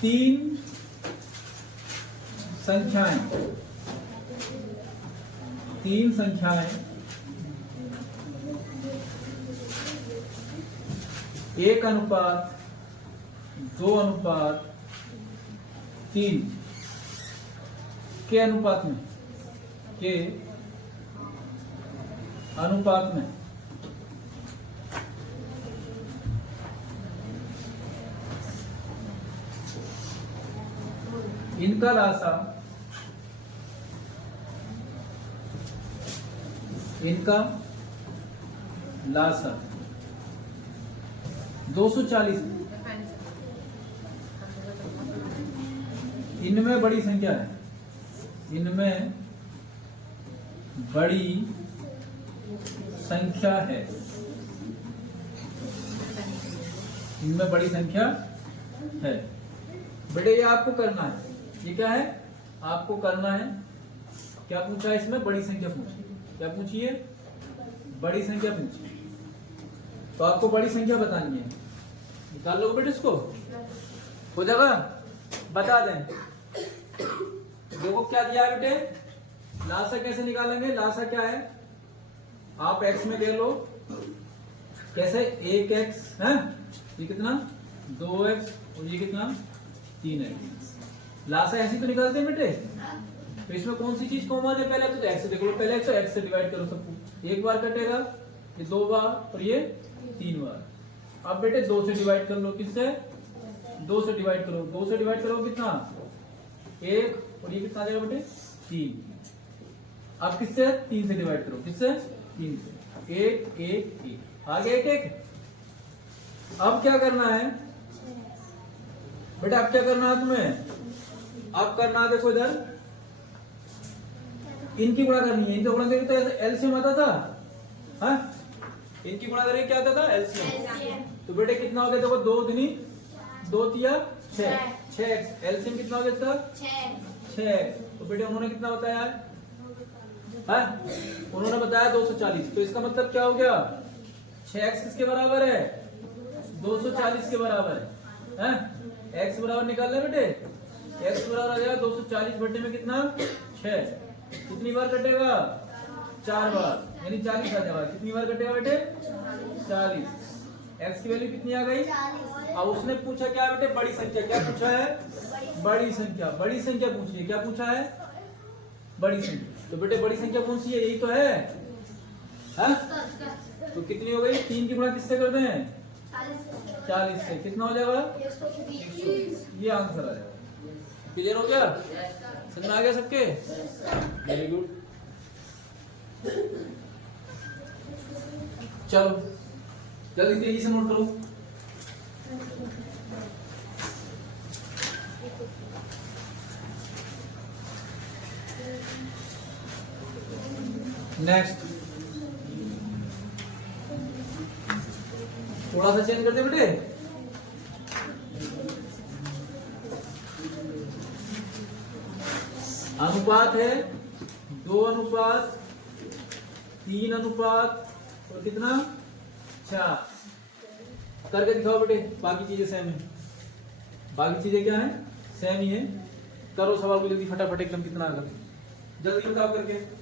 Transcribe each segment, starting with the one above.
तीन संख्याएं, तीन संख्याएं एक अनुपात दो अनुपात तीन के अनुपात में, के अनुपात में इनका लासा, इनका लासा 240, इनमें बड़ी संख्या है, इनमें बड़ी संख्या है, इनमें बड़ी संख्या है। बेटे ये आपको करना है, ये क्या है आपको करना है। क्या पूछा है इसमें? बड़ी संख्या पूछी। क्या पूछी है? बड़ी संख्या पूछी। तो आपको बड़ी संख्या बतानी है। निकाल लो बेटे इसको, हो जाएगा। बता दें, देखो क्या दिया है बेटे, लासा कैसे निकालेंगे? लासा क्या है? आप x में ले लो, कैसे? 1x है, ये कितना 2x और ये कितना 3x। लासा ऐसे तो निकालते हैं बेटे। तो इसमें कौन सी चीज कॉमन है? पहले तो x से देख लो, पहले x से डिवाइड करो सबको। एक बार कटेगा, ये 2 बार और ये 3 बार। अब बेटे 2 से डिवाइड कर लो। किससे? 2 से डिवाइड करो। 2 से डिवाइड करो कितना? 1 और ये कितना आ जाएगा बेटे? 3। अब किससे? 3 से डिवाइड करो। किससे? 3 से। 1 1 1 आगे 1 1। अब क्या करना है बेटा? अब क्या करना है तुम्हें? अब करना है, देखो इधर इनकी गुणा करनी है। इनका गुणा करेंगे तो एलसीएम आता था। हाँ, इनकी गुणा करेंगे क्या आता था? एलसीएम। तो बेटे कितना हो गया? देखो 2 दूनी 2 तिया 6, 6x। एलसीएम कितना हो गया इसका? 6x। तो बेटे उन्होंने कितना बताया? हाँ, उन्होंने बताया 240। तो इसका मतलब क्या हो गया? 6x किसके बराबर है? 240 के बराबर है। x बराबर निकाल ले बेटे। x बराबर आ जाएगा 240 बटे में कितना? 6। कितनी बार कटेगा? 4 बार, यानी 40 आ जाएगा। कितनी बार कटेगा बेटे? 40। x की वैल्यू कितनी आ गई? अब उसने पूछा क्या बेटे? बड़ी संख्या। क्या पूछा है? बड़ी संख्या। बड़ी संख्या पूछी है। क्या पूछा है? बड़ी संख्या। तो बेटे बड़ी संख्या कौन सी है? यही तो है। हाँ? तो कितनी हो गई? 3 की गुणा किससे करते हैं? 40 से। कितना हो जाएगा? 120। ये आंसर आ जाएगा। क्लियर हो गया? समझ में आ गया सबके? Very good. चलो जल्दी तेजी से नोट करो। नेक्स्ट थोड़ा सा चेंज कर दे बेटे। अनुपात है 2 अनुपात 3 अनुपात और कितना 4। करके दिखाओ बेटे। बाकी चीजें सेम है। बाकी चीजें क्या है? सेम ही है। करो सवाल को जल्दी फटाफट एकदम। कितना आ गया? जल्दी बताओ करके।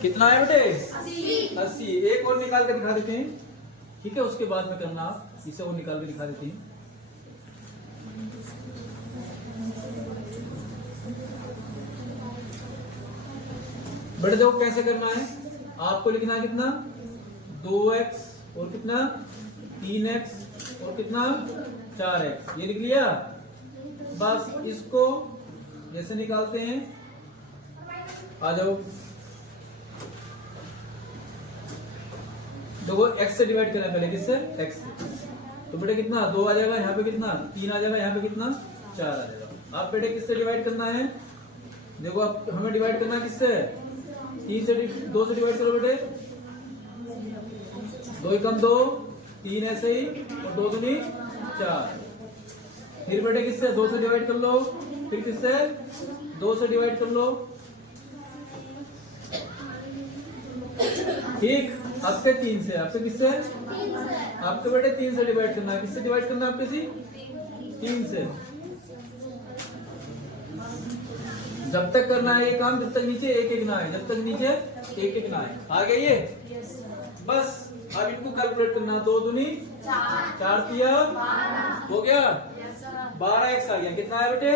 कितना है बेटे? 80। एक और निकाल के दिखा देते हैं, ठीक है? उसके बाद में करना आप। इसे और निकाल के दिखा देते हैं। बेटे देखो कैसे करना है। आपको लिखना है कितना? 2x और कितना 3x और कितना 4x। ये लिख लिया। बस इसको जैसे निकालते हैं, आ जाओ। देखो x से डिवाइड करना है पहले। किससे? x से। तो बेटे कितना 2 आ जाएगा, यहाँ पे कितना 3 आ जाएगा, यहाँ पे कितना 4 आ जाएगा। आप बेटे किससे डिवाइड करना है? देखो अब हमें डिवाइड करना है किससे? 3 से 2 से डिवाइड करो बेटे। 2 एकम 2 3 ऐसे ही, और 2 दूनी 4। फिर बेटे किससे 2 से डिवाइड कर लो, फिर किससे 2 से डिवाइड कर लो। ठीक, आपके 3 से, आपके किससे, आपके बेटे 3 से डिवाइड करना है। किससे डिवाइड करना है आपके सी 3 से। जब तक करना है ये काम, जब तक नीचे एक एक ना आए, जब तक नीचे एक एक ना आए। आ गया ये, बस अब इनको कैलकुलेट करना। 2 दूनी 4 तिया हो गया 12x आ गया। कितना है बेटे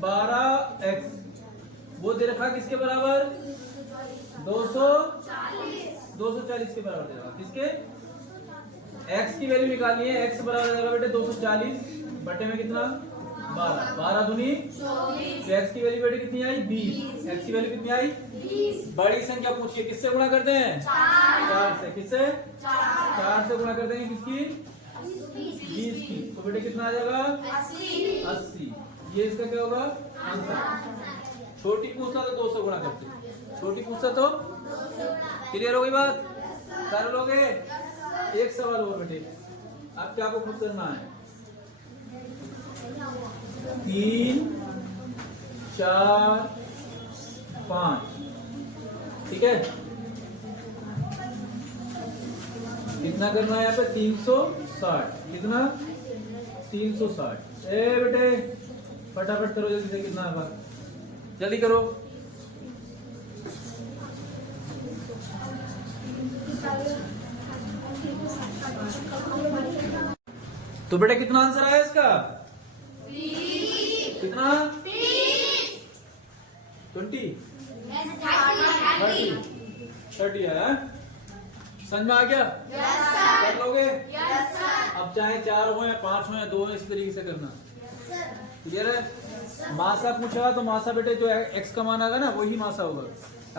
12x। वो दे रखा किसके बराबर 240 के बराबर दे रखा। किसके, x की वैल्यू निकालनी है। x बराबर देगा बेटे 240 बटे में कितना 12 दूनी 24। x की वैल्यू बेटे कितनी आई 20। x की वैल्यू कितनी आई 20। बड़ी संख्या पूछिए किससे गुणा करते हैं 4 से। किससे 4 से गुणा करते हैं किसकी 20 की। तो बेटे कितना आ जाएगा 80। ये इसका क्या होगा आंसर। छोटी पूछता तो 200 गुणा करते, छोटी पूछता तो। क्लियर हो गई बात, कर लोगे। एक सवाल और बेटे, अब क्या आपको खुद करना है। 3 4 5, ठीक है। कितना करना है यहाँ पे 360। कितना 360। ए बेटे फटाफट करो जल्दी से, कितना है जल्दी करो। तो बेटा कितना आंसर आया इसका 20। कितना 20 30 है। समझ में आ गया, कर लोगे। अब चाहे 4 हो या 5 हो या 2 हो, इसी तरीके से करना। क्लियर है। मासा पूछा तो मासा बेटे जो x का मान आएगा ना वही मासा होगा।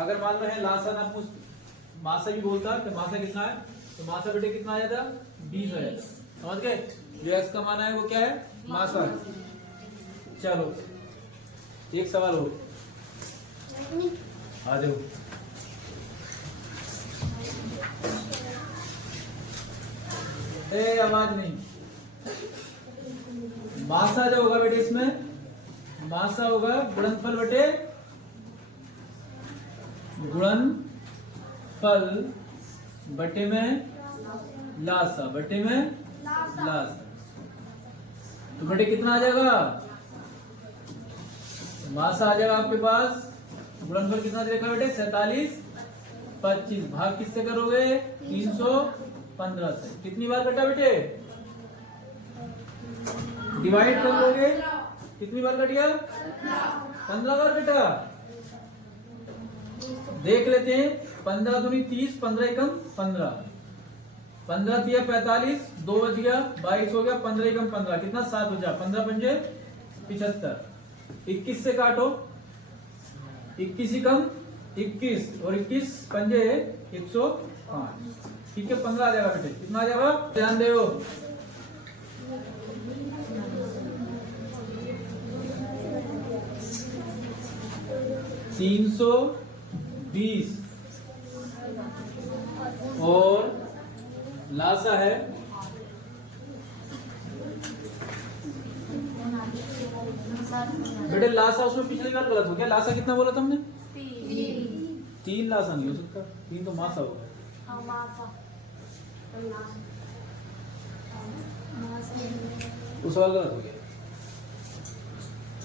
अगर मान रहे हैं लासा ना पूछ, मासा भी बोलता तो मासा कितना है, तो मासा बेटे कितना आ जाता 20 आ जाता। समझ गए, जो x का मान है वो क्या है मासा। चलो एक सवाल हो, आ जाओ। आवाज नहीं। मासा जो होगा बेटे इसमें, मासा होगा गुणनफल बटे गुणनफल बटे में लासा, बटे में लासा। तो बेटे कितना आ जाएगा, मासा आ जाएगा आपके पास, गुणनफल कितना देखा बेटे 47 25। भाग किससे करोगे 315 से। कितनी बार कटा बेटे, डिवाइड कर लोगे, कितनी बार कट गया 15 बार कटा। देख लेते हैं, 15 दूनी 30, 15 एकम 15, 15 तिया 45, 2 बज गया 22 हो गया, 15 एकम 15, कितना 7 बचा, 15 पंजे 75। 21 से काटो, 21 एकम 21 और 21 पंजे 105। ठीक है 15 आ जाएगा बेटे। कितना आ जाएगा ध्यान दो, 320 और लासा है बेटे। लासा उसमें पिछली बार गलत हो गया, लासा कितना बोला तुमने 3 लासा नहीं हो सकता, 3 तो मासा होगा। उस सवाल गलत हो गया।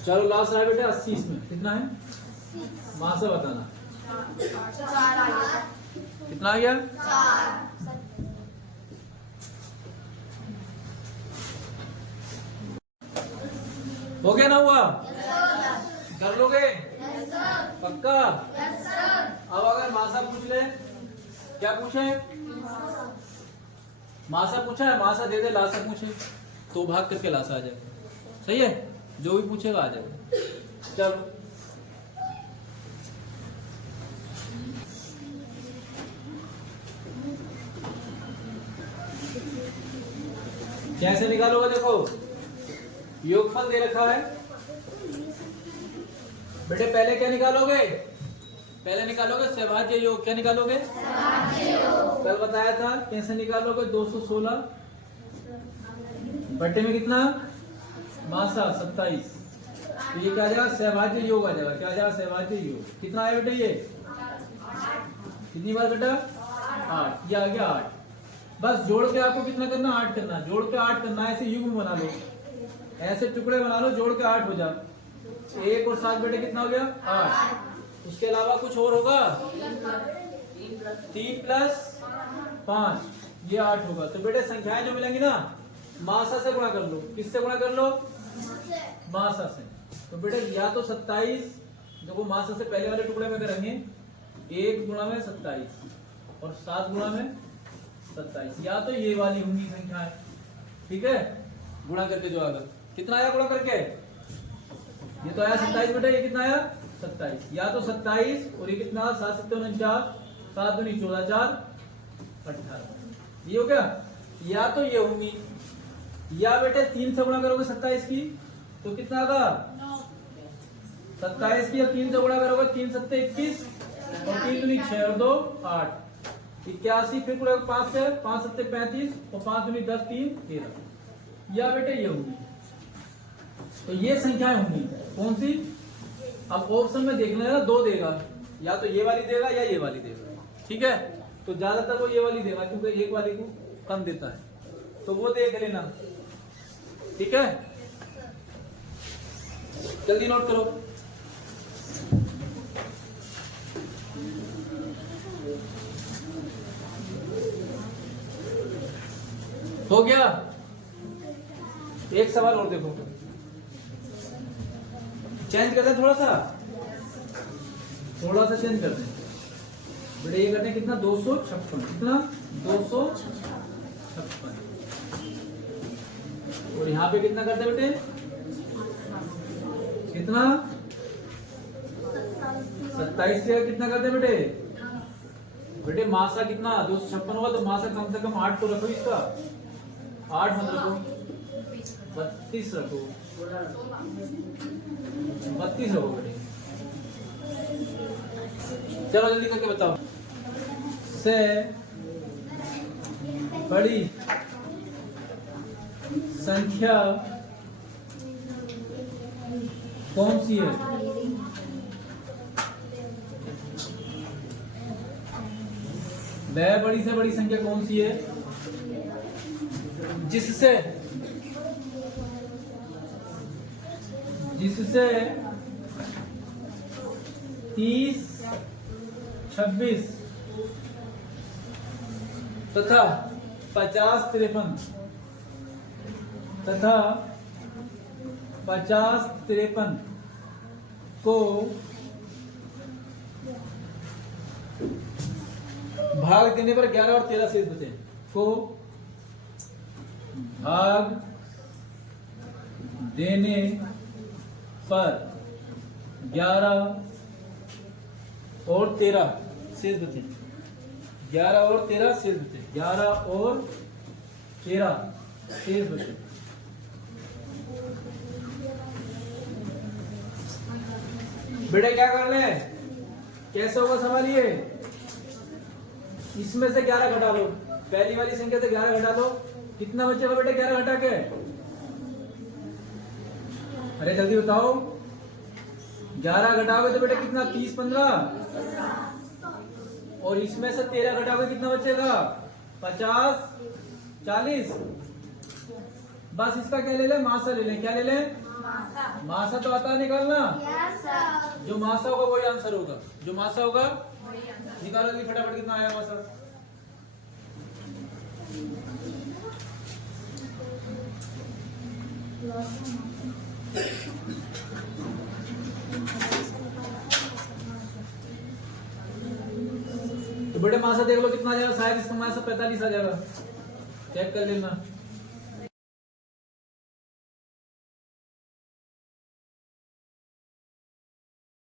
चलो लास्ट है बेटा 80, इसमें कितना है मासा बताना। कितना आ गया 4। हो गया ना, हुआ कर लोगे पक्का। अब अगर मासा पूछ ले, क्या पूछे मासा पूछा है, मासा दे दे लासा पूछे तो भाग करके लासा आ जाएगा। सही है, जो भी पूछेगा आ जाएगा। चलो कैसे निकालोगे, देखो योगफल दे रखा है बेटे। पहले क्या निकालोगे, पहले निकालोगे सभाज्य योग। क्या निकालोगे सभाज्य योग। कल बताया था कैसे निकालोगे 216 बट्टे में कितना मासा 27। तो ये क्या आ जाएगा सहभाज्य योग आ जाएगा। क्या आ जाएगा सहभाज्य योग। कितना आया बेटे ये कितनी बार बेटा 8। ये आ गया 8। बस जोड़ के आपको कितना करना 8 करना। जोड़ के 8 करना। ऐसे युग्म बना लो ऐसे टुकड़े बना लो जोड़ के 8 हो जा। 1 और 7 बेटे कितना हो गया 8। उसके अलावा कुछ और होगा 3 प्लस 5 ये 8 होगा। तो बेटे संख्याएं जो मिलेंगी ना मासा से गुणा कर लो। किससे गुणा कर लो मासा से। तो बेटे या तो 27 देखो मासा से पहले वाले टुकड़े में करेंगे 1 गुणा में 27 और 7 गुणा में 27 या तो ये वाली होंगी संख्याएं। ठीक है गुणा करके जो आएगा कितना आया गुणा करके ये तो आया 27 बेटा। ये कितना आया 27 या तो 27 और ये कितना 7 7 49 7 दूनी 14 4 18 ये हो गया। या तो ये होंगी या बेटे 3 से गुणा करोगे 27 की तो कितना आगा 27 की या 3 से गुणा करोगे 3 7 21 और 3 दूनी 6 और 2 8 81 फिर गुणा 5 से 5 7 35 और 5 दूनी 10 3 13 या बेटे ये होंगी। तो ये संख्याएं होंगी कौन सी। अब ऑप्शन में देखना है ना 2 देगा या तो ये वाली देगा या ये वाली देगा। ठीक है तो ज्यादातर वो ये वाली देगा क्योंकि एक वाली को कम देता है तो वो देख लेना। ठीक है जल्दी नोट करो। हो गया। एक सवाल और देखो चेंज करते हैं थोड़ा सा चेंज करते हैं बेटे। ये करते हैं कितना 256 कितना 256 और यहाँ पे कितना करते हैं बेटे कितना 27 के कितना करते हैं बेटे मासा कितना 256 होगा तो मासा कम से कम 8 तो रखो इसका 8 मत रखो 32 रखो 32 रखो बेटे। चलो जल्दी करके बताओ से बड़ी संख्या कौन सी है। वह बड़ी से बड़ी संख्या कौन सी है जिससे 30 26 तथा 50 53 तथा 50 53 को भाग देने पर 11 और 13 शेष बचे। को भाग देने पर 11 और 13 शेष बचे। 11 और 13 शेष बचे। 11 और 13 शेष बचे। बेटा क्या करना है कैसे होगा सवाल ये इसमें से 11 घटा लो। पहली वाली संख्या से 11 घटा दो कितना बचेगा बेटे 11 घटा के। अरे जल्दी बताओ 11 घटाओगे तो बेटे कितना 30 15 और इसमें से 13 घटाओगे कितना बचेगा 50 40। बस इसका क्या ले ले मासा ले ले। क्या ले ले मासा तो आता है निकालना। जो मासा होगा वही आंसर होगा। जो मासा होगा निकालो जल्दी फटाफट कितना आया मासा। तो बेटे मासा देख लो कितना आ जाएगा। शायद इसका मासा 45 आ जाएगा। चेक कर लेना।